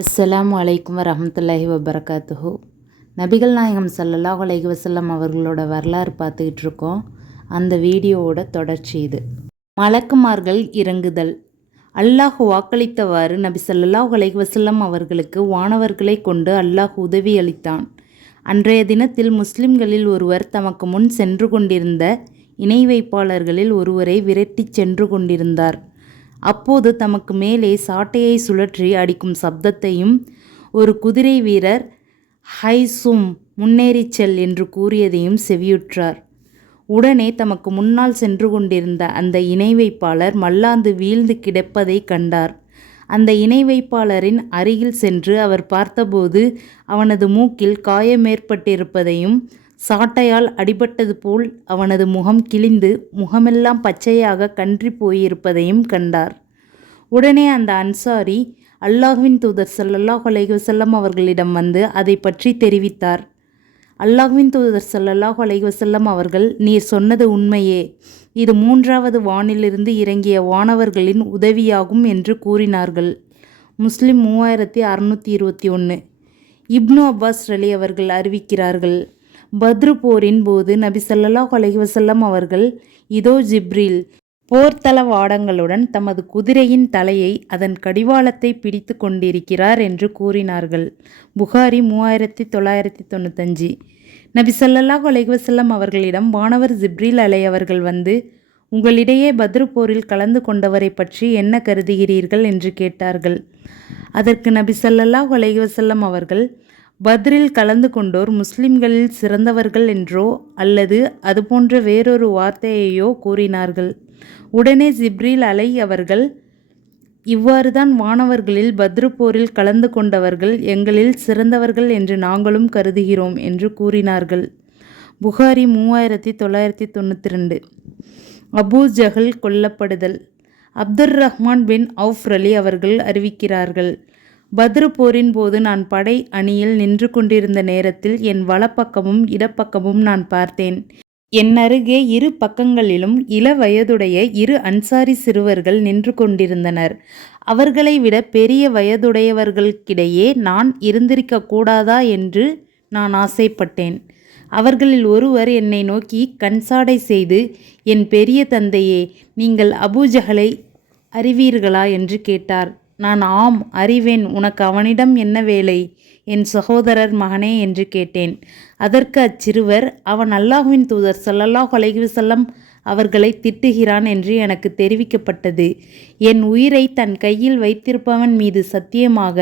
அஸ்ஸலாமு அலைக்கும் வரஹ்மத்துல்லாஹி வபரகாத்துஹு. நபிகள் நாயகம் ஸல்லல்லாஹு அலைஹி வஸல்லம் அவர்களோட வரலாறு பார்த்துக்கிட்டு இருக்கோம். அந்த வீடியோவோட தொடர்ச்சி இது. மலக்குமார்கள் இறங்குதல். அல்லாஹ் வாக்களித்தவாறு நபி ஸல்லல்லாஹு அலைஹி வஸல்லம் அவர்களுக்கு வானவர்களை கொண்டு அல்லாஹ் உதவி அளித்தான். அன்றைய தினத்தில் முஸ்லிம்களில் ஒருவர் தமக்கு முன் சென்று கொண்டிருந்த இணை வைப்பாளர்களில் ஒருவரை விரட்டிச் சென்று கொண்டிருந்தார். அப்போது தமக்கு மேலே சாட்டையை சுழற்றி அடிக்கும் சப்தத்தையும் ஒரு குதிரை வீரர் ஹைசும் முன்னேறிச் செல் என்று கூறியதையும் செவியுற்றார். உடனே தமக்கு முன்னால் சென்று கொண்டிருந்த அந்த இணை வைப்பாளர் மல்லாந்து வீழ்ந்து கிடப்பதை கண்டார். அந்த இணை வைப்பாளரின் அருகில் சென்று அவர் பார்த்தபோது அவனது மூக்கில் காயமேற்பட்டிருப்பதையும் சாட்டையால் அடிபட்டது போல் அவனது முகம் கிழிந்து முகமெல்லாம் பச்சையாக கன்றி போயிருப்பதையும் கண்டார். உடனே அந்த அன்சாரி அல்லாஹ்வின் தூதர் ஸல்லல்லாஹு அலைஹி வஸல்லம் அவர்களிடம் வந்து அதை பற்றி தெரிவித்தார். அல்லாஹ்வின் தூதர் ஸல்லல்லாஹு அலைஹி வஸல்லம் அவர்கள், நீர் சொன்னது உண்மையே, இது 3வது வானிலிருந்து இறங்கிய வானவர்களின் உதவியாகும் என்று கூறினார்கள். முஸ்லிம் 3621. இப்னு அப்பாஸ் ரலி அவர்கள் அறிவிக்கிறார்கள், பத்ரு போரின் போது நபி ஸல்லல்லாஹு அலைஹி வஸல்லம் அவர்கள், இதோ ஜிப்ரீல் போர்த்தள வாடங்களுடன் தமது குதிரையின் தலையை அதன் கடிவாளத்தை பிடித்து கொண்டிருக்கிறார் என்று கூறினார்கள். புகாரி 3995. நபி ஸல்லல்லாஹு அலைஹி வஸல்லம் அவர்களிடம் வானவர் ஜிப்ரீல் அவர்கள் வந்து, உங்களிடையே பத்ரு போரில் கலந்து கொண்டவரை பற்றி என்ன கருதுகிறீர்கள் என்று கேட்டார்கள். அதற்கு நபி ஸல்லல்லாஹு அலைஹி வஸல்லம் அவர்கள், பத்ரில் கலந்து கொண்டோர் முஸ்லிம்களில் சிறந்தவர்கள் என்றோ அல்லது அதுபோன்ற வேறொரு வார்த்தையையோ கூறினார்கள். உடனே ஜிப்ரீல் அவர்கள், இவ்வாறுதான் வானவர்களில் பத்ரு போரில் கலந்து கொண்டவர்கள் எங்களில் சிறந்தவர்கள் என்று நாங்களும் கருதுகிறோம் என்று கூறினார்கள். புகாரி 3992. அபூ ஜஹல் கொல்லப்படுதல். அப்துர் ரஹ்மான் பின் அவுஃப் ரலி அவர்கள் அறிவிக்கிறார்கள், பத்ரு போரின் போது நான் படை அணியில் நின்று கொண்டிருந்த நேரத்தில் என் வலப்பக்கமும் இடப்பக்கமும் நான் பார்த்தேன். என் அருகே இரு பக்கங்களிலும் இள வயதுடைய 2 அன்சாரி சிறுவர்கள் நின்று கொண்டிருந்தனர். அவர்களை விட பெரிய வயதுடையவர்களுக்கிடையே நான் இருந்திருக்க கூடாதா என்று நான் ஆசைப்பட்டேன். அவர்களில் ஒருவர் என்னை நோக்கி கண்சாடை செய்து, என் பெரிய தந்தையே, நீங்கள் அபூ ஜஹலை அறிவீர்களா என்று கேட்டார். நான், ஆம் அறிவேன், உனக்கு அவனிடம் என்ன வேலை, என் சகோதரர் மகனே என்று கேட்டேன். அதற்கு அச்சிறுவர், அவன் அல்லாஹ்வின் தூதர் ஸல்லல்லாஹு அலைஹி வஸல்லம் அவர்களை திட்டுகிறான் என்று எனக்கு தெரிவிக்கப்பட்டது. என் உயிரை தன் கையில் வைத்திருப்பவன் மீது சத்தியமாக,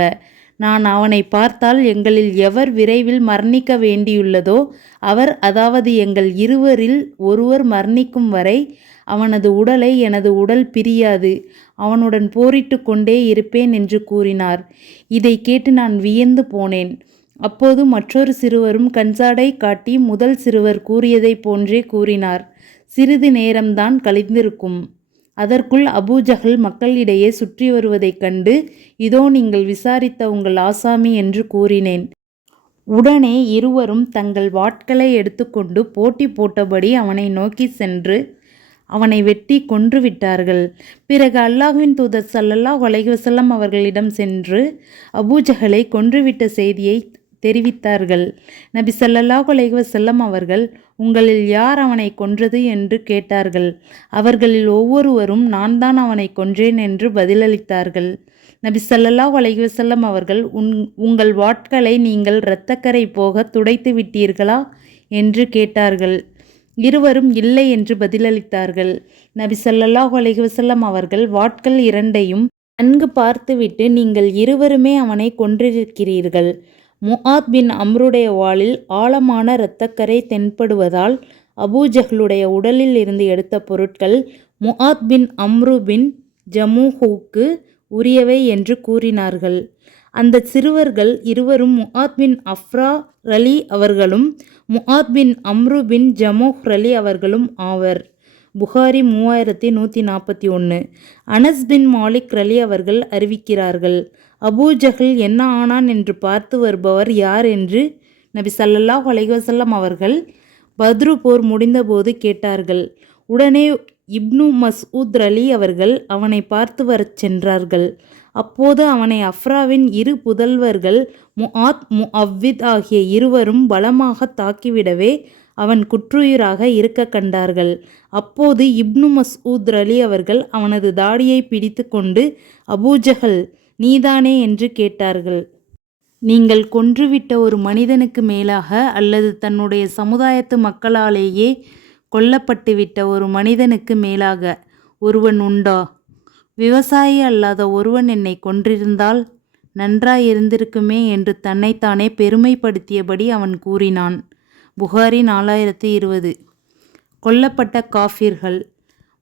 நான் அவனை பார்த்தால் எங்களில் எவர் விரைவில் மரணிக்க வேண்டியுள்ளதோ அவர், அதாவது எங்கள் இருவரில் ஒருவர் மரணிக்கும் வரை அவனது உடலை எனது உடல் பிரியாது, அவனுடன் போரிட்டு கொண்டே இருப்பேன் என்று கூறினார். இதை கேட்டு நான் வியந்து போனேன். அப்போது மற்றொரு சிறுவரும் கண்சாடை காட்டி முதல் சிறுவர் கூறியதை போன்றே கூறினார். சிறிது நேரம்தான் கழிந்திருக்கும். அதற்குள் அபூ ஜஹல் மக்களிடையே சுற்றி வருவதைக் கண்டு, இதோ நீங்கள் விசாரித்த உங்கள் ஆசாமி என்று கூறினேன். உடனே இருவரும் தங்கள் வாட்களை எடுத்துக்கொண்டு போட்டி போட்டபடி அவனை நோக்கி சென்று அவனை வெட்டி கொன்றுவிட்டார்கள். பிறகு அல்லாஹ்வின் தூதர் ஸல்லல்லாஹு அலைஹி வஸல்லம் அவர்களிடம் சென்று அபூ ஜஹலை கொன்றுவிட்ட செய்தியை தெரிவித்தார்கள். நபி ஸல்லல்லாஹு அலைஹி வஸல்லம் அவர்கள், உங்களில் யார் அவனை கொன்றது என்று கேட்டார்கள். அவர்களில் ஒவ்வொருவரும் நான் தான் அவனை கொன்றேன் என்று பதிலளித்தார்கள். நபி ஸல்லல்லாஹு அலைஹி வஸல்லம் அவர்கள், உங்கள் வாட்களை நீங்கள் இரத்தக்கரை போக துடைத்து விட்டீர்களா என்று கேட்டார்கள். இருவரும் இல்லை என்று பதிலளித்தார்கள். நபி ஸல்லல்லாஹு அலைஹி வஸல்லம் அவர்கள், வாட்கள் இரண்டையும் நன்கு பார்த்துவிட்டு, நீங்கள் இருவருமே அவனை கொன்றிருக்கிறீர்கள். முஆத் பின் அம்ருடைய வாளில் ஆழமான இரத்தக்கரை தென்படுவதால் அபூ ஜஹலுடைய உடலில் இருந்து எடுத்த பொருட்கள் முஆத் பின் அம்ரு பின் ஜமூஹுக்கு உரியவை என்று கூறினார்கள். அந்த சிறுவர்கள் இருவரும் முஆத் பின் அஃப்ரா ரலி அவர்களும் முஆத் பின் அம்ரு பின் ஜமூஹ் ரலி அவர்களும் ஆவர். புகாரி 3141. அனஸ் பின் மாலிக் ரலி அவர்கள் அறிவிக்கிறார்கள், அபூ ஜஹல் என்ன ஆனான் என்று பார்த்து வருபவர் யார் என்று நபி ஸல்லல்லாஹு அலைஹி வஸல்லம் அவர்கள் பத்ரு போர் முடிந்தபோது கேட்டார்கள். உடனே இப்னு மஸ்ஊத் ரலி அவர்கள் அவனை பார்த்து வரச் சென்றார்கள். அப்போது அவனை அஃப்ராவின் இரு புதல்வர்கள் முஆத் முஅவ்வித் ஆகிய இருவரும் பலமாக தாக்கிவிடவே அவன் குற்றுயிராக இருக்க கண்டார்கள். அப்போது இப்னு மஸ்ஊத் ரலி அவர்கள் அவனது தாடியை பிடித்து கொண்டு, அபூஜஹல் நீதானே என்று கேட்டார்கள். நீங்கள் கொன்றுவிட்ட ஒரு மனிதனுக்கு மேலாக அல்லது தன்னுடைய சமுதாயத்து மக்களாலேயே கொல்லப்பட்டுவிட்ட ஒரு மனிதனுக்கு மேலாக ஒருவன் உண்டா? விவசாயி அல்லாத ஒருவன் என்னை கொன்றிருந்தால் நன்றாயிருந்திருக்குமே என்று தன்னைத்தானே பெருமைப்படுத்தியபடி அவன் கூறினான். புகாரி 4020. கொல்லப்பட்ட காஃபிர்கள்.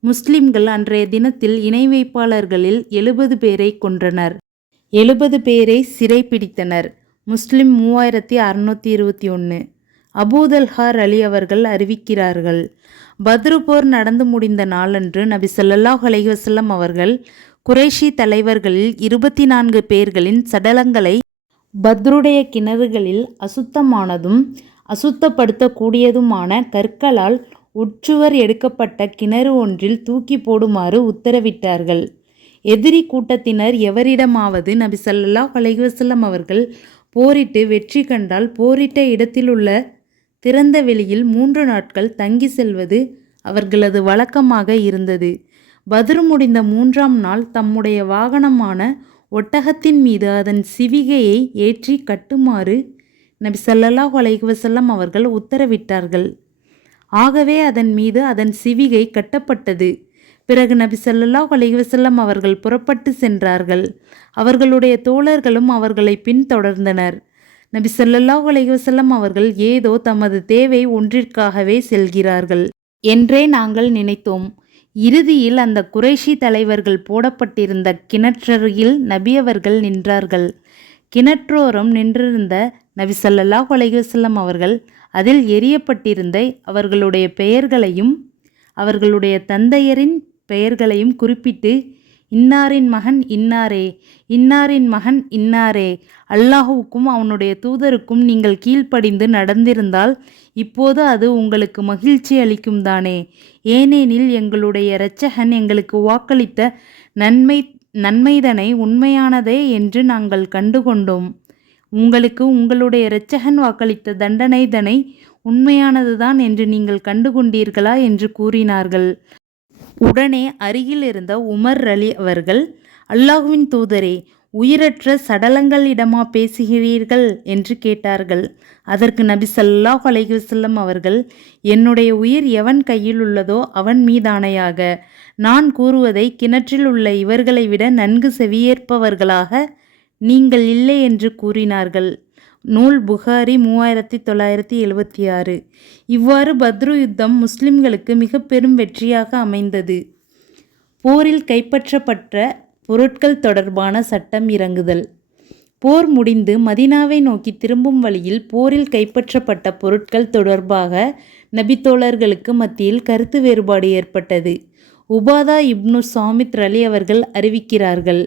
முஸ்லிம்கள் அன்றைய தினத்தில் இணை வைப்பாளர்களில் 70 பேரை கொன்றனர். 70 பேரை சிறை பிடித்தனர். முஸ்லிம் 3621. அபூதல்ஹார் அலி அவர்கள் அறிவிக்கிறார்கள், பத்ரு போர் நடந்து முடிந்த நாளன்று நபி ஸல்லல்லாஹு அலைஹி வஸல்லம் அவர்கள் குறைஷி தலைவர்களில் 24 பேர்களின் சடலங்களை பத்ருடைய கிணறுகளில் அசுத்தமானதும் அசுத்தப்படுத்தக்கூடியதுமான கற்களால் உட்சுவர் எடுக்கப்பட்ட கிணறு ஒன்றில் தூக்கி போடுமாறு உத்தரவிட்டார்கள். எதிரி கூட்டத்தினர் எவரிடமாவது நபி ஸல்லல்லாஹு அலைஹி வஸல்லம் அவர்கள் போரிட்டு வெற்றி கண்டால் போரிட்ட இடத்திலுள்ள திறந்த வெளியில் 3 நாட்கள் தங்கி செல்வது அவர்களது வழக்கமாக இருந்தது. பத்ரு முடிந்த 3ஆம் நாள் தம்முடைய வாகனமான ஒட்டகத்தின் மீது அதன் சிவிகையை ஏற்றி கட்டுமாறு நபி ஸல்லல்லாஹு அலைஹி வஸல்லம் அவர்கள் உத்தரவிட்டார்கள். ஆகவே அதன் மீது அதன் சிவிகை கட்டப்பட்டது. பிறகு நபி ஸல்லல்லாஹு அலைஹி வஸல்லம் அவர்கள் புறப்பட்டு சென்றார்கள். அவர்களுடைய தோழர்களும் அவர்களை பின்தொடர்ந்தனர். நபி ஸல்லல்லாஹு அலைஹி வஸல்லம் அவர்கள் ஏதோ தமது தேவை ஒன்றிற்காகவே செல்கிறார்கள் என்றே நாங்கள் நினைத்தோம். இறுதியில் அந்த குறைஷி தலைவர்கள் போடப்பட்டிருந்த கிணற்றருகில் நபி அவர்கள் நின்றார்கள். கிணற்றோரம் நின்றிருந்த நபி ஸல்லல்லாஹு அலைஹி வஸல்லம் அவர்கள் அதில் எரியப்பட்டிருந்த அவர்களுடைய பெயர்களையும் அவர்களுடைய தந்தையரின் பெயர்களையும் குறிப்பிட்டு, இன்னாரின் மகன் இன்னாரே, இன்னாரின் மகன் இன்னாரே, அல்லாஹுவுக்கும் அவனுடைய தூதருக்கும் நீங்கள் கீழ்ப்படிந்து நடந்திருந்தால் இப்போது அது உங்களுக்கு மகிழ்ச்சி அளிக்கும் தானே. ஏனெனில் எங்களுடைய இரட்சகன் எங்களுக்கு வாக்களித்த நன்மைதனை உண்மையானதே என்று நாங்கள் கண்டுகொண்டோம். உங்களுக்கு உங்களுடைய இரட்சகன் வாக்களித்த தண்டனைதனை உண்மையானதுதான் என்று நீங்கள் கண்டுகொண்டீர்களா என்று கூறினார்கள். உடனே அருகில் இருந்த உமர் அலி அவர்கள், அல்லாஹுவின் தூதரே, உயிரற்ற சடலங்களிடமா பேசுகிறீர்கள் என்று கேட்டார்கள். அதற்கு நபி ஸல்லல்லாஹு அலைஹி வஸல்லம் அவர்கள், என்னுடைய உயிர் எவன் கையில் உள்ளதோ அவன் மீதானையாக நான் கூறுவதை கிணற்றில் உள்ள இவர்களை விட நன்கு செவியேற்பவர்களாக நீங்கள் இல்லை என்று கூறினார்கள். நூல் புகாரி 3976. இவ்வாறு பத்ரு யுத்தம் முஸ்லிம்களுக்கு மிக பெரும் வெற்றியாக அமைந்தது. போரில் கைப்பற்றப்பட்ட பொருட்கள் தொடர்பான சட்டம் இறங்குதல். போர் முடிந்து மதீனாவை நோக்கி திரும்பும் வழியில் போரில் கைப்பற்றப்பட்ட பொருட்கள் தொடர்பாக நபித்தோழர்களுக்கு மத்தியில் கருத்து வேறுபாடு ஏற்பட்டது. உபாதா இப்னு சாமித் ரலி அவர்கள் அறிவிக்கிறார்கள்,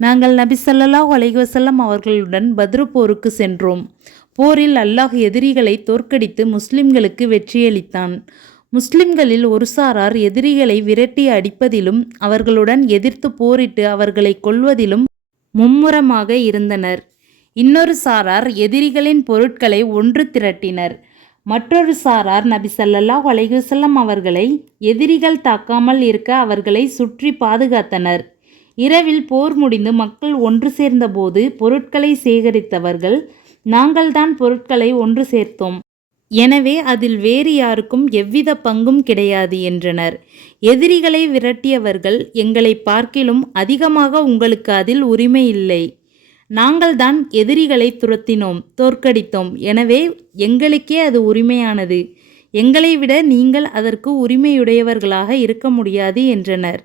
நாங்கள் நபி ஸல்லல்லாஹு அலைஹி வஸல்லம் அவர்களுடன் பத்ரு போருக்கு சென்றோம். போரில் அல்லாஹ் எதிரிகளை தோற்கடித்து முஸ்லிம்களுக்கு வெற்றியளித்தான். முஸ்லிம்களில் ஒரு சாரார் எதிரிகளை விரட்டி அடிப்பதிலும் அவர்களுடன் எதிர்த்து போரிட்டு அவர்களை கொல்வதிலும் மும்முரமாக இருந்தனர். இன்னொரு சாரார் எதிரிகளின் பொருட்களை ஒன்று திரட்டினர். மற்றொரு சாரார் நபி ஸல்லல்லாஹு அலைஹி வஸல்லம் அவர்களை எதிரிகள் தாக்காமல் இருக்க அவர்களை சுற்றி பாதுகாத்தனர். இரவில் போர் முடிந்து மக்கள் ஒன்று சேர்ந்தபோது பொருட்களை சேகரித்தவர்கள், நாங்கள்தான் பொருட்களை ஒன்று சேர்த்தோம், எனவே அதில் வேறு யாருக்கும் எவ்வித பங்கும் கிடையாது என்றனர். எதிரிகளை விரட்டியவர்கள், எங்களை பார்க்கிலும் அதிகமாக உங்களுக்கு அதில் உரிமை இல்லை, நாங்கள்தான் எதிரிகளை துரத்தினோம், தோற்கடித்தோம், எனவே எங்களுக்கே அது உரிமையானது, எங்களை விட நீங்கள் அதற்கு உரிமையுடையவர்களாக இருக்க முடியாது என்றனர்.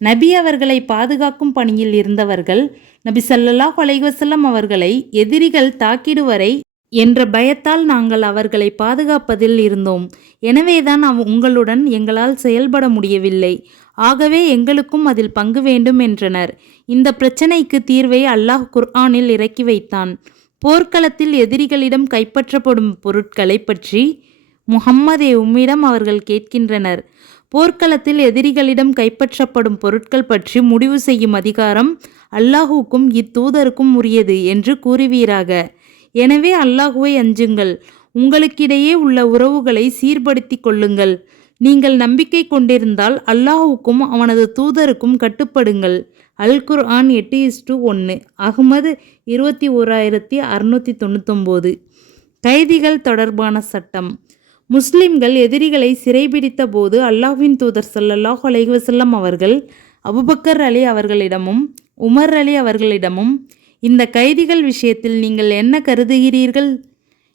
நபி அவர்களை பாதுகாக்கும் பணியில் இருந்தவர்கள் நபி ஸல்லல்லாஹு அலைஹி வஸல்லம் அவர்களை எதிரிகள் தாக்கிடுவரை என்ற பயத்தால் நாங்கள் அவர்களை பாதுகாப்பதில் இருந்தோம், எனவேதான் உங்களுடன் எங்களால் செயல்பட முடியவில்லை, ஆகவே எங்களுக்கும் அதில் பங்கு வேண்டும் என்றனர். இந்த பிரச்சனைக்கு தீர்வை அல்லாஹ் குர்ஆனில் இறக்கி வைத்தான். போர்க்களத்தில் எதிரிகளிடம் கைப்பற்றப்படும் பொருட்களை பற்றி முஹம்மதே உம்மிடம் அவர்கள் கேட்கின்றனர். போர்க்களத்தில் எதிரிகளிடம் கைப்பற்றப்படும் பொருட்கள் பற்றி முடிவு செய்யும் அதிகாரம் அல்லாஹுக்கும் இத்தூதருக்கும் உரியது என்று கூறுவீராக. எனவே அல்லாஹுவை அஞ்சுங்கள். உங்களுக்கிடையே உள்ள உறவுகளை சீர்படுத்தி கொள்ளுங்கள். நீங்கள் நம்பிக்கை கொண்டிருந்தால் அல்லாஹுக்கும் அவனது தூதருக்கும் கட்டுப்படுங்கள். அல் குர்ஆன் 8:1. அஹ்மது 21,699. கைதிகள் தொடர்பான சட்டம். முஸ்லிம்கள் எதிரிகளை சிறைபிடித்த போது அல்லாஹ்வின் தூதர் ஸல்லல்லாஹு அலைஹி வஸல்லம் அவர்கள் அபூபக்கர் அலி அவர்களிடமும் உமர் அலி அவர்களிடமும், இந்த கைதிகள் விஷயத்தில் நீங்கள் என்ன கருதுகிறீர்கள்,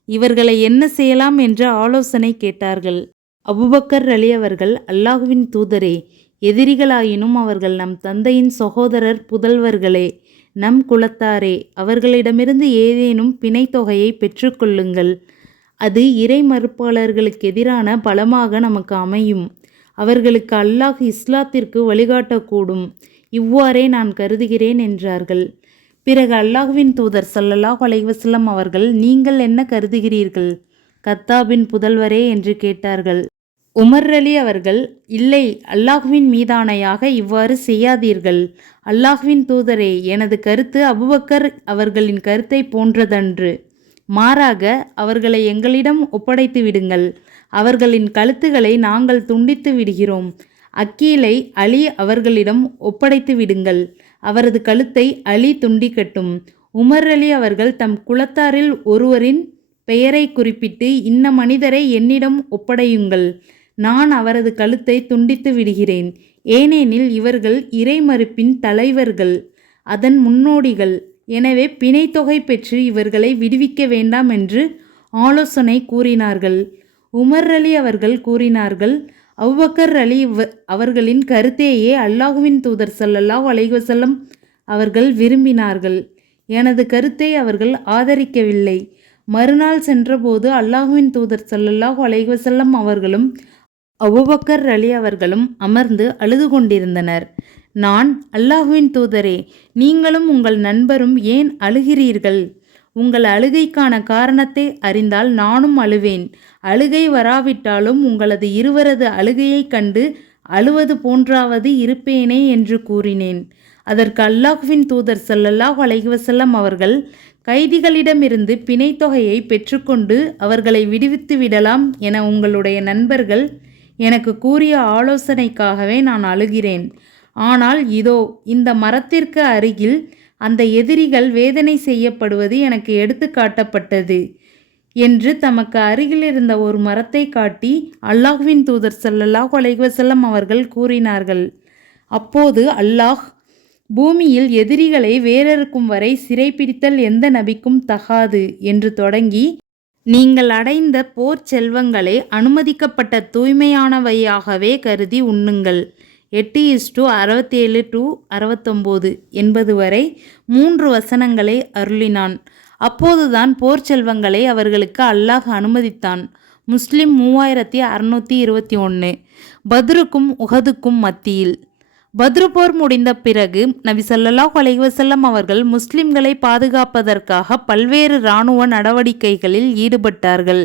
இவர்களை என்ன செய்யலாம் என்று ஆலோசனை கேட்டார்கள். அபூபக்கர் அலி அவர்கள், அல்லாஹ்வின் தூதரே, எதிரிகளாயினும் அவர்கள் நம் தந்தையின் சகோதரர் புதல்வர்களே, நம் குலத்தாரே, அவர்களிடமிருந்து ஏதேனும் பிணைத்தொகையை பெற்றுக்கொள்ளுங்கள். அது இறை மறுப்பாளர்களுக்கு எதிரான பலமாக நமக்கு அமையும். அவர்களுக்கு அல்லாஹ் இஸ்லாத்திற்கு வழிகாட்டக்கூடும். இவ்வாறே நான் கருதுகிறேன் என்றார்கள். பிறகு அல்லாஹ்வின் தூதர் ஸல்லல்லாஹு அலைஹி வஸல்லம் அவர்கள், நீங்கள் என்ன கருதுகிறீர்கள் கத்தாபின் புதல்வரே என்று கேட்டார்கள். உமர் அலி அவர்கள், இல்லை, அல்லாஹ்வின் மீதானையாக இவ்வாறு செய்யாதீர்கள். அல்லாஹ்வின் தூதரே, எனது கருத்து அபூபக்கர் அவர்களின் கருத்தை போன்றதன்று. மாறாக அவர்களை எங்களிடம் ஒப்படைத்து விடுங்கள். அவர்களின் கழுத்துகளை நாங்கள் துண்டித்து விடுகிறோம். அக்கீலை அலி அவர்களிடம் ஒப்படைத்து விடுங்கள். அவரது கழுத்தை அலி துண்டிக்கட்டும். உமர் அலி அவர்கள் தம் குலத்தாரில் ஒருவரின் பெயரை குறிப்பிட்டு, இன்ன மனிதரை என்னிடம் ஒப்படையுங்கள், நான் அவரது கழுத்தை துண்டித்து விடுகிறேன். ஏனெனில் இவர்கள் இறைமறுப்பின் தலைவர்கள், அதன் முன்னோடிகள். எனவே பிணைத்தொகை பெற்று இவர்களை விடுவிக்க வேண்டாம் என்று ஆலோசனை கூறினார்கள். உமர் அலி அவர்கள் கூறினார்கள், அபூபக்கர் அலி அவர்களின் கருத்தையே அல்லாஹ்வின் தூதர் ஸல்லல்லாஹு அலைஹி வஸல்லம் அவர்கள் விரும்பினார்கள். எனது கருத்தை அவர்கள் ஆதரிக்கவில்லை. மறுநாள் சென்றபோது அல்லாஹ்வின் தூதர் ஸல்லல்லாஹு அலைஹி வஸல்லம் அவர்களும் அபூபக்கர் அலி அவர்களும் அமர்ந்து அழுது கொண்டிருந்தனர். நான், அல்லாஹ்வின் தூதரே, நீங்களும் உங்கள் நண்பரும் ஏன் அழுகிறீர்கள்? உங்கள் அழுகைக்கான காரணத்தை அறிந்தால் நானும் அழுவேன். அழுகை வராவிட்டாலும் உங்களது இருவரது அழுகையைக் கண்டு அழுவது போன்றாவது இருப்பேனே என்று கூறினேன். அதற்கு அல்லாஹ்வின் தூதர் ஸல்லல்லாஹு அலைஹி வஸல்லம் அவர்கள், கைதிகளிடமிருந்து பிணைத்தொகையை பெற்றுக்கொண்டு அவர்களை விடுவித்து விடலாம் என உங்களுடைய நண்பர்கள் எனக்கு கூறிய ஆலோசனைக்காகவே நான் அழுகிறேன். ஆனால் இதோ இந்த மரத்திற்கு அருகில் அந்த எதிரிகள் வேதனை செய்யப்படுவது எனக்கு எடுத்து காட்டப்பட்டது என்று தமக்கு அருகில் இருந்த ஒரு மரத்தை காட்டி அல்லாஹ்வின் தூதர் ஸல்லல்லாஹு அலைஹி வஸல்லம் அவர்கள் கூறினார்கள். அப்போது அல்லாஹ், பூமியில் எதிரிகளை வேரறுக்கும் வரை சிறைப்பிடித்தல் எந்த நபிக்கும் தகாது என்று தொடங்கி, நீங்கள் அடைந்த போர் செல்வங்களை அனுமதிக்கப்பட்ட தூய்மையானவையாகவே கருதி உண்ணுங்கள் 8:67-69 என்பது வரை 3 வசனங்களை அருளினான். அப்போதுதான் போர் செல்வங்களை அவர்களுக்கு அல்லாஹ் அனுமதித்தான். முஸ்லிம் 3621. பத்ருக்கும் உஹதுக்கும் மத்தியில். பத்ரு போர் முடிந்த பிறகு நபி ஸல்லல்லாஹு அலைஹி வஸல்லம் அவர்கள் முஸ்லிம்களை பாதுகாப்பதற்காக பல்வேறு இராணுவ நடவடிக்கைகளில் ஈடுபட்டார்கள்.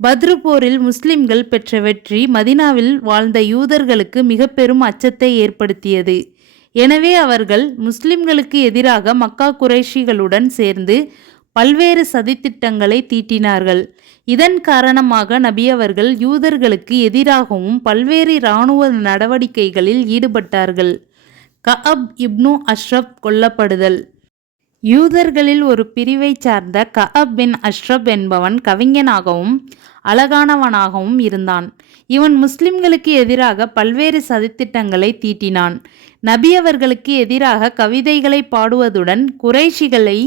பத்ரு போரில் முஸ்லிம்கள் பெற்ற வெற்றி மதினாவில் வாழ்ந்த யூதர்களுக்கு மிக பெரும் அச்சத்தை ஏற்படுத்தியது. எனவே அவர்கள் முஸ்லிம்களுக்கு எதிராக மக்கா குறைஷிகளுடன் சேர்ந்து பல்வேறு சதித்திட்டங்களை தீட்டினார்கள். இதன் காரணமாக நபி அவர்கள் யூதர்களுக்கு எதிராகவும் பல்வேறு இராணுவ நடவடிக்கைகளில் ஈடுபட்டார்கள். கஅப் இப்னு அஷ்ரப் கொல்லப்படுதல். யூதர்களில் ஒரு பிரிவை சார்ந்த கஅப் பின் அஷ்ரப் என்பவன் கவிஞனாகவும் அழகானவனாகவும் இருந்தான். இவன் முஸ்லிம்களுக்கு எதிராக பல்வேறு சதித்திட்டங்களை தீட்டினான். நபி அவர்களுக்கு எதிராக கவிதைகளை பாடுவதுடன் குறைஷிகளை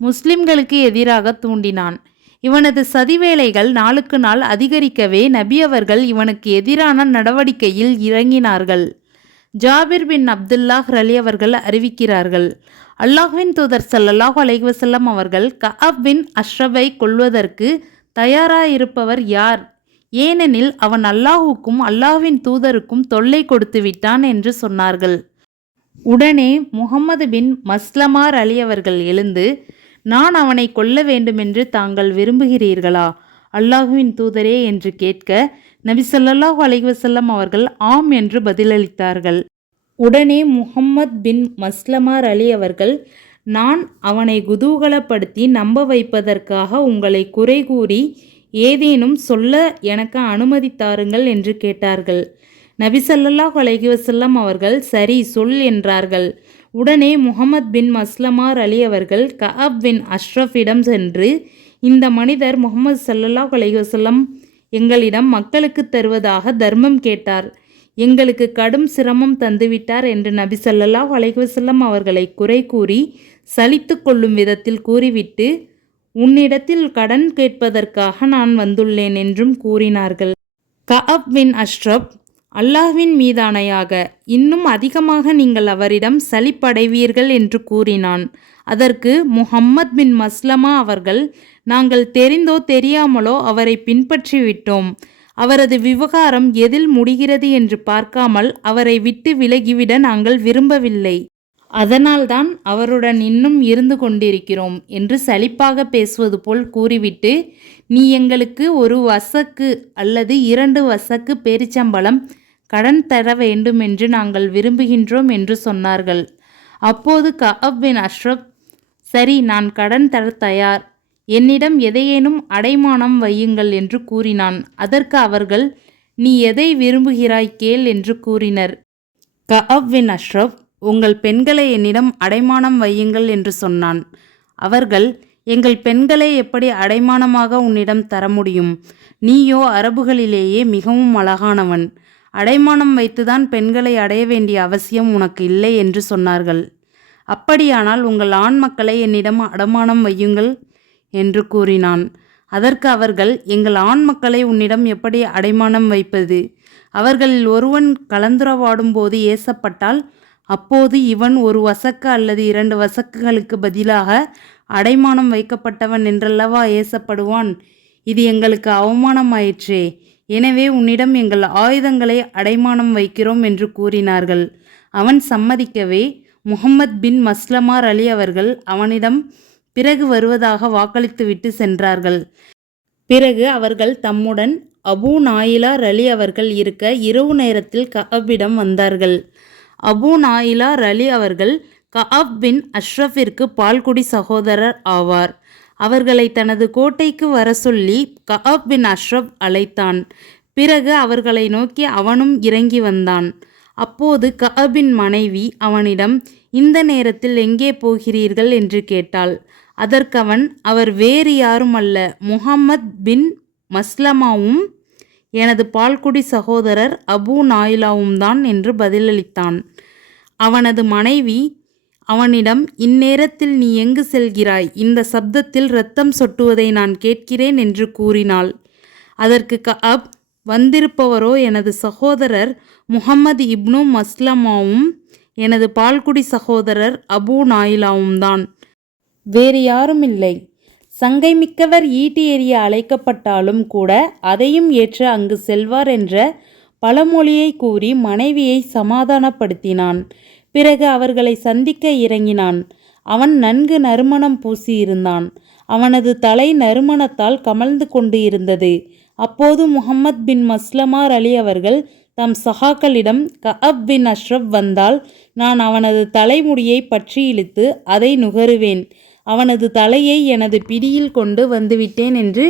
முஸ்லிம்களுக்கு எதிராக தூண்டினான். இவனது சதிவேலைகள் நாளுக்கு நாள் அதிகரிக்கவே நபி அவர்கள் இவனுக்கு எதிரான நடவடிக்கையில் இறங்கினார்கள். ஜாபிர் பின் அப்துல்லாஹ் ரலி அவர்கள் அறிவிக்கிறார்கள், அல்லாஹ்வின் தூதர் ஸல்லல்லாஹு அலைஹி வஸல்லம் அவர்கள், கஅப் பின் அஷ்ரபை கொல்வதற்கு தயாராயிருப்பவர் யார்? ஏனெனில் அவன் அல்லாஹுக்கும் அல்லாஹ்வின் தூதருக்கும் தொல்லை கொடுத்து விட்டான் என்று சொன்னார்கள். உடனே முஹம்மது பின் மஸ்லமார் அலி அவர்கள் எழுந்து, நான் அவனை கொல்ல வேண்டுமென்று தாங்கள் விரும்புகிறீர்களா அல்லாஹ்வின் தூதரே என்று கேட்க, நபி ஸல்லல்லாஹு அலைஹி வஸல்லம் அவர்கள் ஆம் என்று பதிலளித்தார்கள். உடனே முஹம்மத் பின் மஸ்லமார் அலி அவர்கள், நான் அவனை குதூகலப்படுத்தி நம்ப வைப்பதற்காக உங்களை குறை கூறி ஏதேனும் சொல்ல எனக்கு அனுமதி தாருங்கள் என்று கேட்டார்கள். நபி ஸல்லல்லாஹு அலைஹி வஸல்லம் அவர்கள் சரி சொல் என்றார்கள். உடனே முஹம்மத் பின் மஸ்லமார் அலி அவர்கள் கஅப் பின் அஷ்ரஃபிடம் சென்று, இந்த மனிதர் முஹம்மது ஸல்லல்லாஹு அலைஹி வஸல்லம் எங்களிடம் மக்களுக்கு தருவதாக தர்மம் கேட்டார், எங்களுக்கு கடும் சிரமம் தந்துவிட்டார் என்று நபி ஸல்லல்லாஹு அலைஹி வஸல்லம் அவர்களை குறை கூறி சலித்து கொள்ளும் விதத்தில் கூறிவிட்டு, உன்னிடத்தில் கடன் கேட்பதற்காக நான் வந்துள்ளேன் என்றும் கூறினார்கள். கஅப் பின் அஷ்ரப், அல்லாஹ்வின் மீதானையாக இன்னும் அதிகமாக நீங்கள் அவரிடம் சலிப்படைவீர்கள் என்று கூறினான். அதற்கு முஹம்மத் பின் மஸ்லமா அவர்கள், நாங்கள் தெரிந்தோ தெரியாமலோ அவரை பின்பற்றிவிட்டோம். அவரது விவகாரம் எதில் முடிகிறது என்று பார்க்காமல் அவரை விட்டு விலகிவிட நாங்கள் விரும்பவில்லை. அதனால்தான் அவருடன் இன்னும் இருந்து கொண்டிருக்கிறோம் என்று சலிப்பாக பேசுவது போல் கூறிவிட்டு, நீ எங்களுக்கு ஒரு வசக்கு அல்லது 2 வசக்கு பேரிச்சம்பழம் கடன் தர வேண்டும் என்று நாங்கள் விரும்புகின்றோம் என்று சொன்னார்கள். அப்போது கஅப் பின் அஷ்ரப், சரி நான் கடன் தர தயார், என்னிடம் எதையேனும் அடைமானம் வையுங்கள் என்று கூறினான். அதற்கு அவர்கள், நீ எதை விரும்புகிறாய் கேள் என்று கூறினர். கஅப் பின் அஷ்ரப், உங்கள் பெண்களை என்னிடம் அடைமானம் வையுங்கள் என்று சொன்னான். அவர்கள், எங்கள் பெண்களை எப்படி அடைமானமாக உன்னிடம் தர முடியும்? நீயோ அரபுகளிலேயே மிகவும் அழகானவன். அடைமானம் வைத்துதான் பெண்களை அடைய வேண்டிய அவசியம் உனக்கு இல்லை என்று சொன்னார்கள். அப்படியானால் உங்கள் ஆண் மக்களை என்னிடம் அடைமானம் வையுங்கள் என்று கூறினான். அதற்கு அவர்கள், எங்கள் ஆண் மக்களை உன்னிடம் எப்படி அடைமானம் வைப்பது? அவர்களில் ஒருவன் கலந்துரவாடும் போது ஏசப்பட்டால் அப்போது இவன் ஒரு வசக்கு அல்லது 2 வசக்குகளுக்கு பதிலாக அடைமானம் வைக்கப்பட்டவன் என்றல்லவா ஏசப்படுவான். இது எங்களுக்கு அவமானமாயிற்றே. எனவே உன்னிடம் எங்கள் ஆயுதங்களை அடைமானம் வைக்கிறோம் என்று கூறினார்கள். அவன் சம்மதிக்கவே முஹம்மத் பின் மஸ்லமார் அலி அவர்கள் அவனிடம் பிறகு வருவதாக வாக்களித்துவிட்டு சென்றார்கள். பிறகு அவர்கள் தம்முடன் அபூ நாயிலா அலி அவர்கள் இருக்க இரவு நேரத்தில் கஅபிடம் வந்தார்கள். அபூ நாயிலா அலி அவர்கள் கஅப் பின் அஷ்ரஃபிற்கு பால்குடி சகோதரர் ஆவார். அவர்களை தனது கோட்டைக்கு வர சொல்லி கஅப் பின் அஷ்ரப் அழைத்தான். பிறகு அவர்களை நோக்கி அவனும் இறங்கி வந்தான். அப்போது கஅபின் மனைவி அவனிடம், இந்த நேரத்தில் எங்கே போகிறீர்கள் என்று கேட்டாள். அதற்கவன், அவர் வேறு யாரும் அல்ல, முஹம்மத் பின் மஸ்லமாவும் எனது பால்குடி சகோதரர் அபூ நாயிலாவும் தான் என்று பதிலளித்தான். அவனது மனைவி அவனிடம், இந்நேரத்தில் நீ எங்கு செல்கிறாய்? இந்த சப்தத்தில் இரத்தம் சொட்டுவதை நான் கேட்கிறேன் என்று கூறினாள். அதற்கு கஅப், வந்திருப்பவரோ எனது சகோதரர் முஹம்மது இப்னு மஸ்லமாவும் எனது பால்குடி சகோதரர் அபூ நாயிலாவும் தான், வேறு யாரும் இல்லை. சங்கை மிக்கவர் ஈட்டி எறிய அழைக்கப்பட்டாலும் கூட அதையும் ஏற்று அங்கு செல்வார் என்ற பழமொழியை கூறி மனைவியை சமாதானப்படுத்தினான். பிறகு அவர்களை சந்திக்க இறங்கினான். அவன் நன்கு நறுமணம் பூசியிருந்தான். அவனது தலை நறுமணத்தால் கமழ்ந்து கொண்டு இருந்தது. அப்போது முஹம்மத் பின் மஸ்லமார் அலி அவர்கள் தம் சகாக்களிடம், கஅப் பின் அஷ்ரப் வந்தால் நான் அவனது தலைமுடியை பற்றி இழுத்து அதை நுகருவேன். அவனது தலையை எனது பிடியில் கொண்டு வந்துவிட்டேன் என்று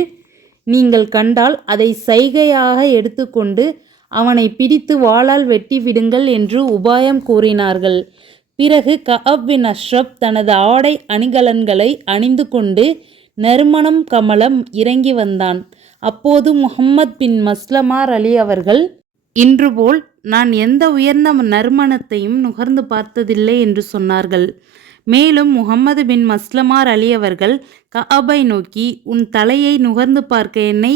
நீங்கள் கண்டால் அதை சைகையாக எடுத்துக்கொண்டு அவனை பிடித்து வாளால் வெட்டி விடுங்கள் என்று உபாயம் கூறினார்கள். பிறகு கஅப் பின் அஷ்ரப் தனது ஆடை அணிகலன்களை அணிந்து கொண்டு நறுமணம் கமலம் இறங்கி வந்தான். அப்போது முஹம்மத் பின் மஸ்லமார் அலி அவர்கள், இன்றுபோல் நான் எந்த உயர்ந்த நறுமணத்தையும் நுகர்ந்து பார்த்ததில்லை என்று சொன்னார்கள். மேலும் முஹம்மது பின் மஸ்லமார் அலி அவர்கள் கஅபை நோக்கி, உன் தலையை நுகர்ந்து பார்க்க என்னை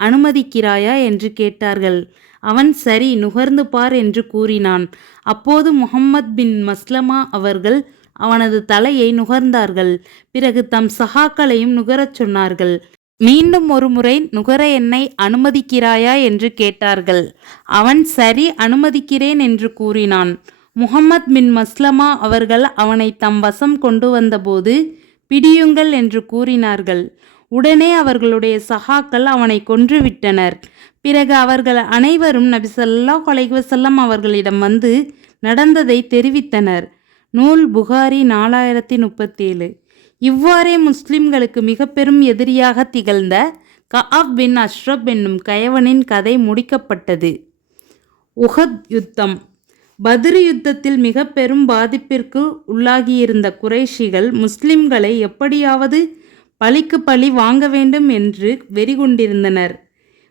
அனுமதிக்கிறாயா என்று கேட்டார்கள். அவன் சரி, நுகர்ந்து பார் என்று கூறினான். அப்போது முஹம்மத் பின் மஸ்லமா அவர்கள் அவனது தலையை நுகர்ந்தார்கள். பிறகு தம் சகாக்களையும் நுகரச் சொன்னார்கள். மீண்டும் ஒரு முறை நுகர என்னை அனுமதிக்கிறாயா என்று கேட்டார்கள். அவன் சரி, அனுமதிக்கிறேன் என்று கூறினான். முஹம்மத் பின் மஸ்லமா அவர்கள் அவனை தம் வசம் கொண்டு வந்தபோது பிடியுங்கள் என்று கூறினார்கள். உடனே அவர்களுடைய சகாக்கள் அவனை கொன்றுவிட்டனர். பிறகு அவர்கள் அனைவரும் நபி ஸல்லல்லாஹு அலைஹி வஸல்லம் அவர்களிடம் வந்து, நடந்ததை தெரிவித்தனர். நூல் புகாரி 4037. இவ்வாறே முஸ்லிம்களுக்கு மிக பெரும் எதிரியாக திகழ்ந்த கஅப் பின் அஷ்ரப் என்னும் கயவனின் கதை முடிக்கப்பட்டது. உஹத் யுத்தம். பத்ர் யுத்தத்தில் மிக பெரும் பாதிப்பிற்கு உள்ளாகியிருந்த குறைஷிகள் முஸ்லிம்களை எப்படியாவது பழிக்கு பழி வாங்க வேண்டும் என்று வெறிகொண்டிருந்தனர்.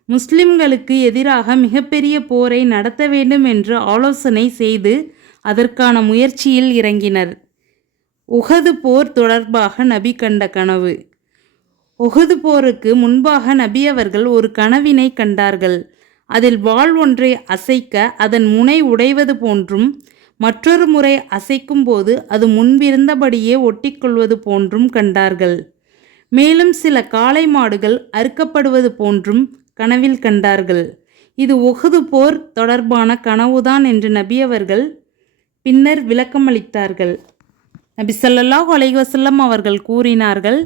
முஸ்லிம்களுக்கு எதிராக மிகப்பெரிய போரை நடத்த வேண்டும் என்று ஆலோசனை செய்து அதற்கான முயற்சியில் இறங்கினர். உஹது போர் தொடர்பாக நபி கண்ட கனவு. உஹது போருக்கு முன்பாக நபி அவர்கள் ஒரு கனவினை கண்டார்கள். அதில் வாள் ஒன்றை அசைக்க அதன் முனை உடைவது போன்றும் மற்றொரு முறை அசைக்கும் போது அது முன்பிருந்தபடியே ஒட்டிக்கொள்வது போன்றும் கண்டார்கள். மேலும் சில காளை மாடுகள் அறுக்கப்படுவது போன்றும் கனவில் கண்டார்கள். இது உஹது போர் தொடர்பான கனவுதான் என்று நபி அவர்கள் பின்னர் விளக்கமளித்தார்கள். நபி ஸல்லல்லாஹு அலைஹி வஸல்லம் அவர்கள் கூறினார்கள்,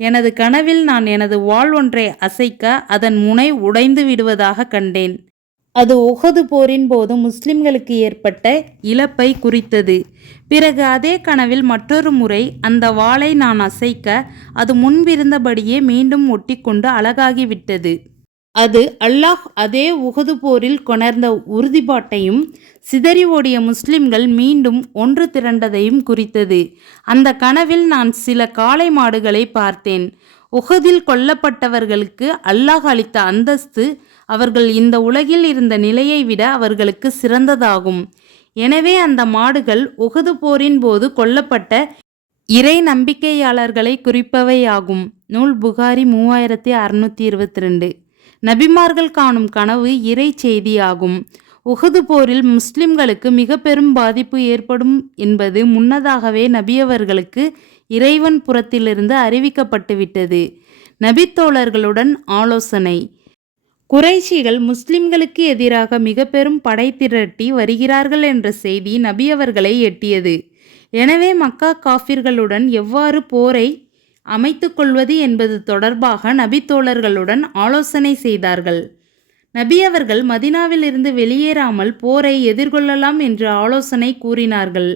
எனது கனவில் நான் எனது வாள் ஒன்றை அசைக்க அதன் முனை உடைந்து விடுவதாக கண்டேன். அது உஹது போரின் போது முஸ்லிம்களுக்கு ஏற்பட்ட இழப்பை குறித்தது. பிறகு அதே கனவில் மற்றொரு முறை அந்த வாளை நான் அசைக்க அது முன்பிருந்தபடியே மீண்டும் ஒட்டிக்கொண்டு அழகாகிவிட்டது. அது அல்லாஹ் அதே உஹது போரில் கொணர்ந்த உறுதிப்பாட்டையும் சிதறி ஓடிய முஸ்லிம்கள் மீண்டும் ஒன்று திரண்டதையும் குறித்தது. அந்த கனவில் நான் சில காளை மாடுகளை பார்த்தேன். உஹதில் கொல்லப்பட்டவர்களுக்கு அல்லாஹ் அளித்த அந்தஸ்து அவர்கள் இந்த உலகில் இருந்த நிலையை விட அவர்களுக்கு சிறந்ததாகும். எனவே அந்த மாடுகள் உஹது போரின் போது கொல்லப்பட்ட இறை நம்பிக்கையாளர்களை குறிப்பவையாகும். நூல் புகாரி 3622. நபிமார்கள் காணும் கனவு இறை செய்தியாகும். உஹது போரில் முஸ்லிம்களுக்கு மிக பெரும் பாதிப்பு ஏற்படும் என்பது முன்னதாகவே நபியவர்களுக்கு இறைவன் புறத்திலிருந்து அறிவிக்கப்பட்டுவிட்டது. நபித்தோழர்களுடன் ஆலோசனை. குறைஷிகள் முஸ்லிம்களுக்கு எதிராக மிக பெரும் படை திரட்டி வருகிறார்கள் என்ற செய்தி நபியவர்களை எட்டியது. எனவே மக்கா காஃபிர்களுடன் எவ்வாறு போரை அமைத்து கொள்வது என்பது தொடர்பாக நபித்தோழர்களுடன் ஆலோசனை செய்தார்கள். நபி அவர்கள் மதினாவிலிருந்து வெளியேறாமல் போரை எதிர்கொள்ளலாம் என்று ஆலோசனை கூறினார்கள்.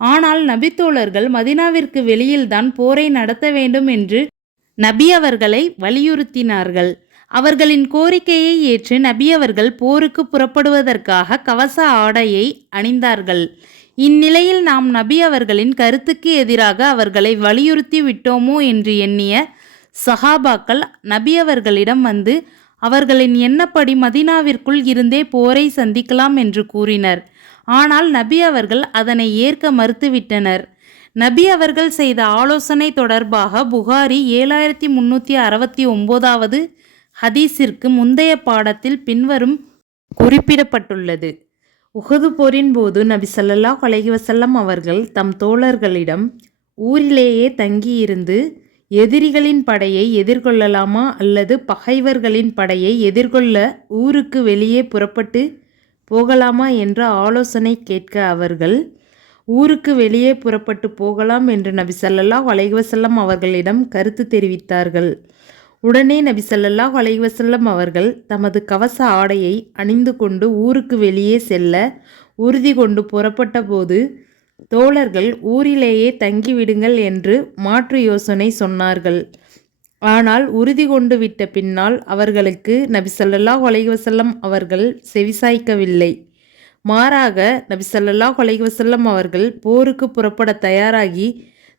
ஆனால் நபித்தோழர்கள் மதினாவிற்கு வெளியில்தான் போரை நடத்த வேண்டும் என்று நபி அவர்களை வலியுறுத்தினார்கள். அவர்களின் கோரிக்கையை ஏற்று நபி அவர்கள் போருக்கு புறப்படுவதற்காக கவச ஆடையை அணிந்தார்கள். இந்நிலையில் நாம் நபி அவர்களின் கருத்துக்கு எதிராக அவர்களை வலியுறுத்தி விட்டோமோ என்று எண்ணிய சஹாபாக்கள் நபி அவர்களிடம் வந்து அவர்களின் எண்ணப்படி மதீனாவிற்குள் இருந்தே போரை சந்திக்கலாம் என்று கூறினர். ஆனால் நபி அவர்கள் அதனை ஏற்க மறுத்துவிட்டனர். நபி அவர்கள் செய்த ஆலோசனை தொடர்பாக புகாரி 7369வது ஹதீஸிற்கு முந்தைய பாடத்தில் பின்வரும் குறிப்பிடப்பட்டுள்ளது. உஹது போரின் போது நபி ஸல்லல்லாஹு அலைஹி வஸல்லம் அவர்கள் தம் தோழர்களிடம் ஊரிலேயே தங்கியிருந்து எதிரிகளின் படையை எதிர்கொள்ளலாமா அல்லது பகைவர்களின் படையை எதிர்கொள்ள ஊருக்கு வெளியே புறப்பட்டு போகலாமா என்ற ஆலோசனை கேட்க அவர்கள் ஊருக்கு வெளியே புறப்பட்டு போகலாம் என்று நபி ஸல்லல்லாஹு அலைஹி வஸல்லம் அவர்களிடம் கருத்து தெரிவித்தார்கள். உடனே நபி ஸல்லல்லாஹு அலைஹி வஸல்லம் அவர்கள் தமது கவச ஆடையை அணிந்து கொண்டு ஊருக்கு வெளியே செல்ல உறுதி கொண்டு புறப்பட்ட போது தோழர்கள் ஊரிலேயே தங்கிவிடுங்கள் என்று மாற்று யோசனை சொன்னார்கள். ஆனால் உறுதி கொண்டு விட்ட பின்னால் அவர்களுக்கு நபி ஸல்லல்லாஹு அலைஹி வஸல்லம் அவர்கள் செவிசாய்க்கவில்லை. மாறாக நபி ஸல்லல்லாஹு அலைஹி வஸல்லம் அவர்கள் போருக்கு புறப்பட தயாராகி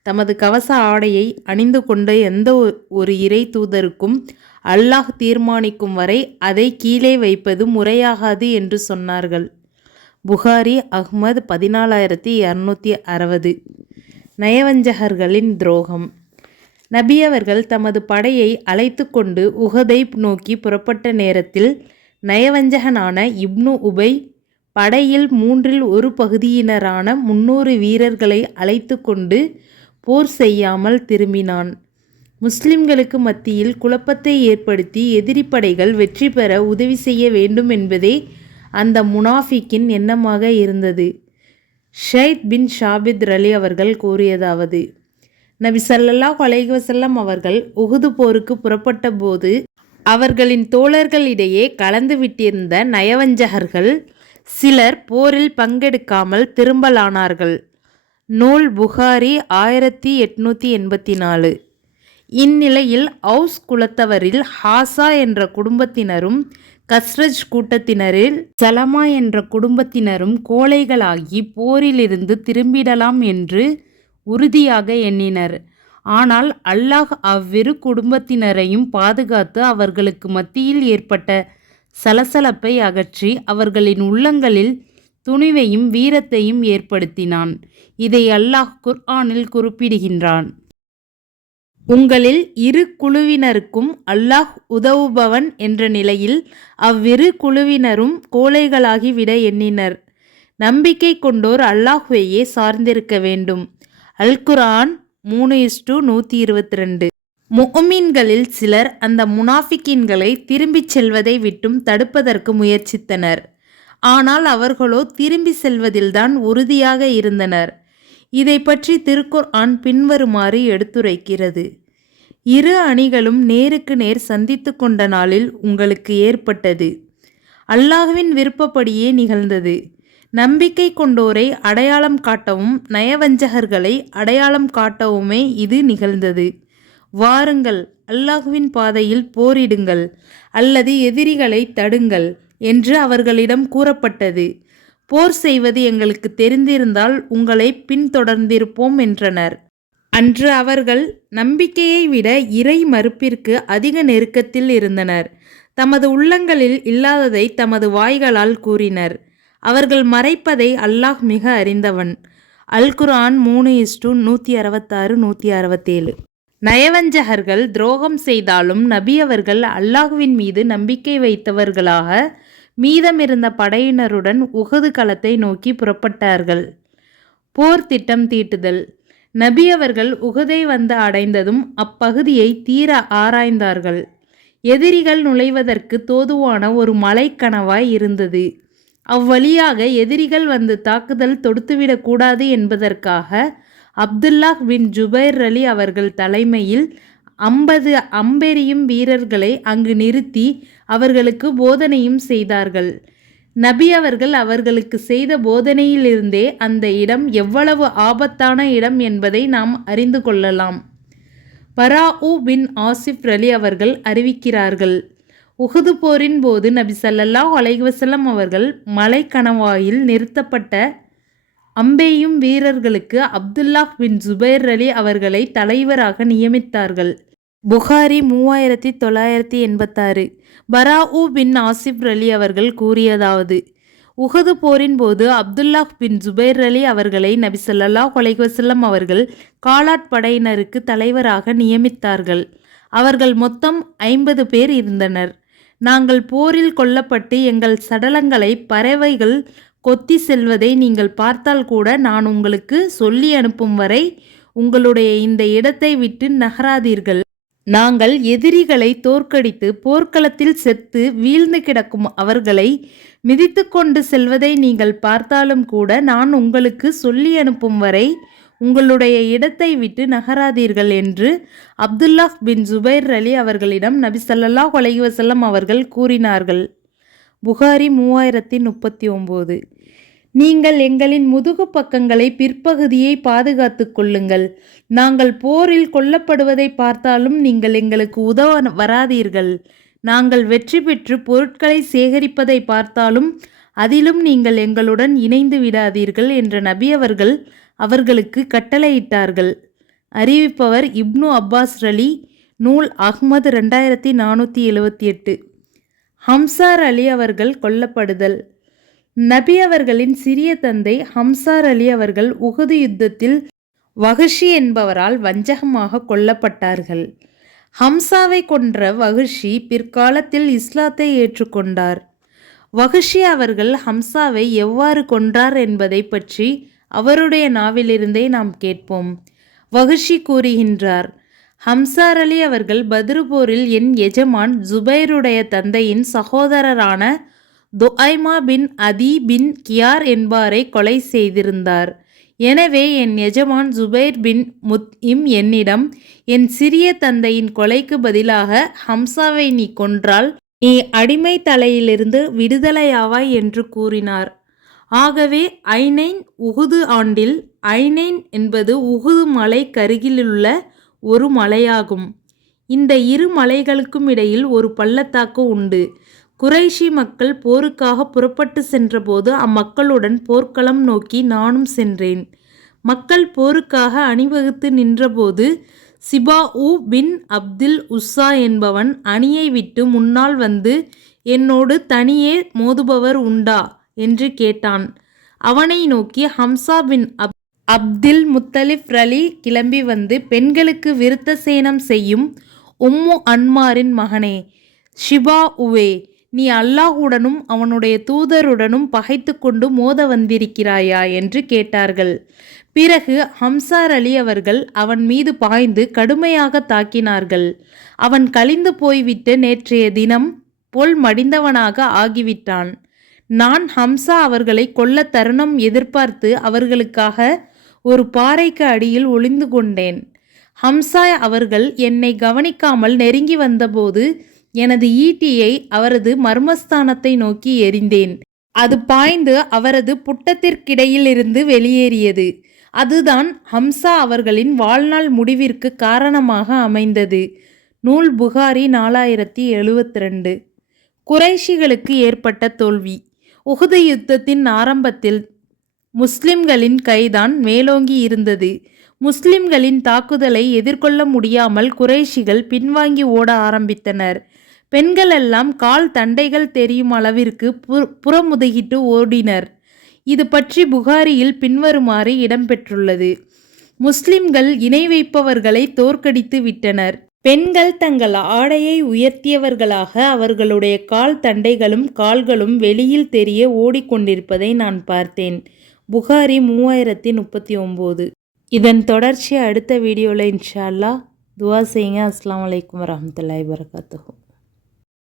தமது கவச ஆடையை அணிந்து கொண்ட எந்த ஒரு இறை தூதருக்கும் அல்லாஹ் தீர்மானிக்கும் வரை அதை கீழே வைப்பது முறையாகாது என்று சொன்னார்கள். புகாரி அஹ்மத் 14260. நயவஞ்சகர்களின் துரோகம். நபி அவர்கள் தமது படையை அழைத்து கொண்டு உஹதை நோக்கி புறப்பட்ட நேரத்தில் நயவஞ்சகனான இப்னு உபை படையில் 1/3 பகுதியினரான 300 வீரர்களை அழைத்து கொண்டு போர் செய்யாமல் திரும்பினான். முஸ்லிம்களுக்கு மத்தியில் குழப்பத்தை ஏற்படுத்தி எதிரி படைகள் வெற்றி பெற உதவி செய்ய வேண்டும் என்பதே அந்த முனாஃபிக்கின் எண்ணமாக இருந்தது. ஷைத் பின் ஷாபித் ரலி அவர்கள் கூறியதாவது: நபி ஸல்லல்லாஹு அலைஹி வஸல்லம் அவர்கள் உஹது போருக்கு புறப்பட்ட போது அவர்களின் தோழர்களிடையே கலந்து விட்டிருந்த நயவஞ்சகர்கள் சிலர் போரில் பங்கெடுக்காமல் திரும்பலானார்கள். நூல் புகாரி 1884. இந்நிலையில் அவுஸ் குலத்தவரில் ஹாசா என்ற குடும்பத்தினரும் கஸ்ரஜ் கூட்டத்தினரில் சலமா என்ற குடும்பத்தினரும் கோழைகளாகி போரிலிருந்து திரும்பிடலாம் என்று உறுதியாக எண்ணினர். ஆனால் அல்லாஹ் அவ்விரு குடும்பத்தினரையும் பாதுகாத்து அவர்களுக்கு மத்தியில் ஏற்பட்ட சலசலப்பை அகற்றி அவர்களின் உள்ளங்களில் துணிவையும் வீரத்தையும் ஏற்படுத்தினான். இதை அல்லாஹ் குர்ஆனில் குறிப்பிடுகின்றான். உங்களில் இரு குழுவினருக்கும் அல்லாஹ் உதவுபவன் என்ற நிலையில் அவ்விரு குழுவினரும் கோழைகளாகி விட எண்ணினர். நம்பிக்கை கொண்டோர் அல்லாஹ்வையே சார்ந்திருக்க வேண்டும். அல் குர்ஆன் 3:122. முஃமின்களில் சிலர் அந்த முனாஃபிக்கீன்களை திரும்பிச் செல்வதை விட்டும் தடுப்பதற்கு முயற்சித்தனர். ஆனால் அவர்களோ திரும்பி செல்வதில்தான் உறுதியாக இருந்தனர். இதை பற்றி திருக்குர்ஆன் பின்வருமாறு எடுத்துரைக்கிறது. இரு அணிகளும் நேருக்கு நேர் சந்தித்து கொண்ட நாளில் உங்களுக்கு ஏற்பட்டது. அல்லாஹ்வின் விருப்பப்படியே நிகழ்ந்தது. நம்பிக்கை கொண்டோரை அடையாளம் காட்டவும் நயவஞ்சகர்களை அடையாளம் காட்டவுமே இது நிகழ்ந்தது. வாருங்கள், அல்லாஹ்வின் பாதையில் போரிடுங்கள் அல்லது எதிரிகளை தடுங்கள் என்று அவர்களிடம் கூறப்பட்டது. போர் செய்வது எங்களுக்கு தெரிந்திருந்தால் உங்களை பின்தொடர்ந்திருப்போம் என்றனர். அன்று அவர்கள் நம்பிக்கையை விட இறை மறுப்பிற்கு அதிக நெருக்கத்தில் இருந்தனர். தமது உள்ளங்களில் இல்லாததை தமது வாய்களால் கூறினர். அவர்கள் மறைப்பதை அல்லாஹ் மிக அறிந்தவன். அல் குர்ஆன் 3:166-167. நயவஞ்சகர்கள் துரோகம் செய்தாலும் நபி அவர்கள் அல்லாஹ்வின் மீது நம்பிக்கை வைத்தவர்களாக மீதமிருந்த படையினருடன் உஹது களத்தை நோக்கி புறப்பட்டார்கள். போர் திட்டம் தீட்டுதல். நபி அவர்கள் உஹதை வந்து அடைந்ததும் அப்பகுதியை தீர ஆராய்ந்தார்கள். எதிரிகள் நுழைவதற்கு தோதுவான ஒரு மலைக்கணவாய் இருந்தது. அவ்வழியாக எதிரிகள் வந்து தாக்குதல் தொடுத்துவிடக்கூடாது என்பதற்காக அப்துல்லாஹ் பின் ஜுபைர் அலி அவர்கள் தலைமையில் 50 அம்பெறியும் வீரர்களை அங்கு நிறுத்தி அவர்களுக்கு போதனையும் செய்தார்கள். நபி அவர்கள் அவர்களுக்கு செய்த போதனையிலிருந்தே அந்த இடம் எவ்வளவு ஆபத்தான இடம் என்பதை நாம் அறிந்து கொள்ளலாம். பராஉ பின் ஆசிப் அலி அவர்கள் அறிவிக்கிறார்கள். உஹது போரின் போது நபி ஸல்லல்லாஹு அலைஹி வஸல்லம் அவர்கள் மலைக்கணவாயில் நிறுத்தப்பட்ட அம்பெய்யும் வீரர்களுக்கு அப்துல்லாஹ் பின் ஜுபைர் அலி அவர்களை தலைவராக நியமித்தார்கள். புகாரி 3986. பராஉ பின் ஆசிப் அலி அவர்கள் கூறியதாவது: உஹது போரின் போது அப்துல்லாஹ் பின் ஜுபைர் அலி அவர்களை நபி ஸல்லல்லாஹு அலைஹி வஸல்லம் அவர்கள் காலாட்படையினருக்கு தலைவராக நியமித்தார்கள். அவர்கள் மொத்தம் 50 பேர் இருந்தனர். நாங்கள் போரில் கொல்லப்பட்டு எங்கள் சடலங்களை பறவைகள் கொத்தி செல்வதை நீங்கள் பார்த்தால் கூட நான் உங்களுக்கு சொல்லி அனுப்பும் வரை உங்களுடைய இந்த இடத்தை விட்டு நகராதீர்கள். நாங்கள் எதிரிகளை தோற்கடித்து போர்க்களத்தில் செத்து வீழ்ந்து கிடக்கும் அவர்களை மிதித்து கொண்டு செல்வதை நீங்கள் பார்த்தாலும் கூட நான் உங்களுக்கு சொல்லி அனுப்பும் வரை உங்களுடைய இடத்தை விட்டு நகராதீர்கள் என்று அப்துல்லாஹ் பின் ஜுபைர் அலி அவர்களிடம் நபி ஸல்லல்லாஹு அலைஹி வஸல்லம் அவர்கள் கூறினார்கள். புகாரி 3039. நீங்கள் எங்களின் முதுகு பக்கங்களை பிற்பகுதியை பாதுகாத்து கொள்ளுங்கள். நாங்கள் போரில் கொல்லப்படுவதை பார்த்தாலும் நீங்கள் எங்களுக்கு உதவ வராதீர்கள். நாங்கள் வெற்றி பெற்று பொருட்களை சேகரிப்பதை பார்த்தாலும் அதிலும் நீங்கள் எங்களுடன் இணைந்து விடாதீர்கள் என்ற நபி அவர்கள் அவர்களுக்கு கட்டளையிட்டார்கள். அறிவிப்பவர் இப்னு அப்பாஸ் அலி. நூல் அஹ்மத் 2478. ஹம்சார் அலி அவர்கள் கொல்லப்படுதல். நபி அவர்களின் சிறிய தந்தை ஹம்சார் அலி அவர்கள் உஹது யுத்தத்தில் வஹ்ஷி என்பவரால் வஞ்சகமாக கொல்லப்பட்டார்கள். ஹம்சாவை கொன்ற வஹ்ஷி பிற்காலத்தில் இஸ்லாத்தை ஏற்றுக்கொண்டார். வஹ்ஷி அவர்கள் ஹம்சாவை எவ்வாறு கொன்றார் என்பதை பற்றி அவருடைய நாவிலிருந்தே நாம் கேட்போம். வஹ்ஷி கூறுகின்றார்: ஹம்சார் அலி அவர்கள் பத்ரு போரில் என் எஜமான் ஜுபைருடைய தந்தையின் சகோதரரான துஐமா பின் அதி பின் கியார் என்பாரை கொலை செய்திருந்தார். எனவே என் எஜமான் ஜுபைர் பின் முத்இம் என்னிடம், என் சிறிய தந்தையின் கொலைக்கு பதிலாக ஹம்சாவை நீ கொன்றால் நீ அடிமை தலையிலிருந்து விடுதலையாவாய் என்று கூறினார். ஆகவே ஐனைன் உஹுது ஆண்டில், ஐனைன் என்பது உஹுது மலை கருகிலுள்ள ஒரு மலையாகும். இந்த இரு மலைகளுக்கும் இடையில் ஒரு பள்ளத்தாக்கு உண்டு. குறைஷி மக்கள் போருக்காக புறப்பட்டு சென்றபோது அம்மக்களுடன் போர்க்களம் நோக்கி நானும் சென்றேன். மக்கள் போருக்காக அணிவகுத்து நின்றபோது சிபாஉ பின் அப்தில் உஸ்ஸா என்பவன் அணியை விட்டு முன்னால் வந்து, என்னோடு தனியே மோதுபவர் உண்டா என்று கேட்டான். அவனை நோக்கி ஹம்சா பின் அப்தில் முத்தலிப் ரலி கிளம்பி வந்து, பெண்களுக்கு விருத்த சேனம் செய்யும் உம்மு அன்மாரின் மகனே ஷிபாஉவே, நீ அல்லாஹுடனும் அவனுடைய தூதருடனும் பகைத்து கொண்டு மோத வந்திருக்கிறாயா என்று கேட்டார்கள். பிறகு ஹம்சார் அலி அவர்கள் அவன் மீது பாய்ந்து கடுமையாக தாக்கினார்கள். அவன் கழிந்து போய்விட்டு நேற்றைய தினம் போல் மடிந்தவனாக ஆகிவிட்டான். நான் ஹம்சா அவர்களை கொல்ல தருணம் எதிர்பார்த்து அவர்களுக்காக ஒரு பாறைக்கு அடியில் ஒளிந்து கொண்டேன். ஹம்சா அவர்கள் என்னை கவனிக்காமல் நெருங்கி வந்தபோது எனது ஈட்டியை அவரது மர்மஸ்தானத்தை நோக்கி எறிந்தேன். அது பாய்ந்து அவரது புட்டத்திற்கிடையிலிருந்து வெளியேறியது. அதுதான் ஹம்சா அவர்களின் வாழ்நாள் முடிவிற்கு காரணமாக அமைந்தது. நூல் புகாரி 4072. குறைஷிகளுக்கு ஏற்பட்ட தோல்வி. உஹுது யுத்தத்தின் ஆரம்பத்தில் முஸ்லிம்களின் கைதான் மேலோங்கி இருந்தது. முஸ்லிம்களின் தாக்குதலை எதிர்கொள்ள முடியாமல் குறைஷிகள் பின்வாங்கி ஓட ஆரம்பித்தனர். பெண்களெல்லாம் கால் தண்டைகள் தெரியும் அளவிற்கு புறமுதுகிட்டு ஓடினர். இது பற்றி புகாரியில் பின்வருமாறு இடம்பெற்றுள்ளது. முஸ்லிம்கள் இணை வைப்பவர்களை தோற்கடித்து விட்டனர். பெண்கள் தங்கள் ஆடையை உயர்த்தியவர்களாக அவர்களுடைய கால் தண்டைகளும் கால்களும் வெளியில் தெரிய ஓடிக்கொண்டிருப்பதை நான் பார்த்தேன். புகாரி 3039. இதன் தொடர்ச்சி அடுத்த வீடியோவில் இன்ஷா அல்லாஹ். துவா செய்யுங்க. அஸ்ஸலாமு அலைக்கும் வரஹ்மத்துல்லாஹி வபரகாத்துஹு.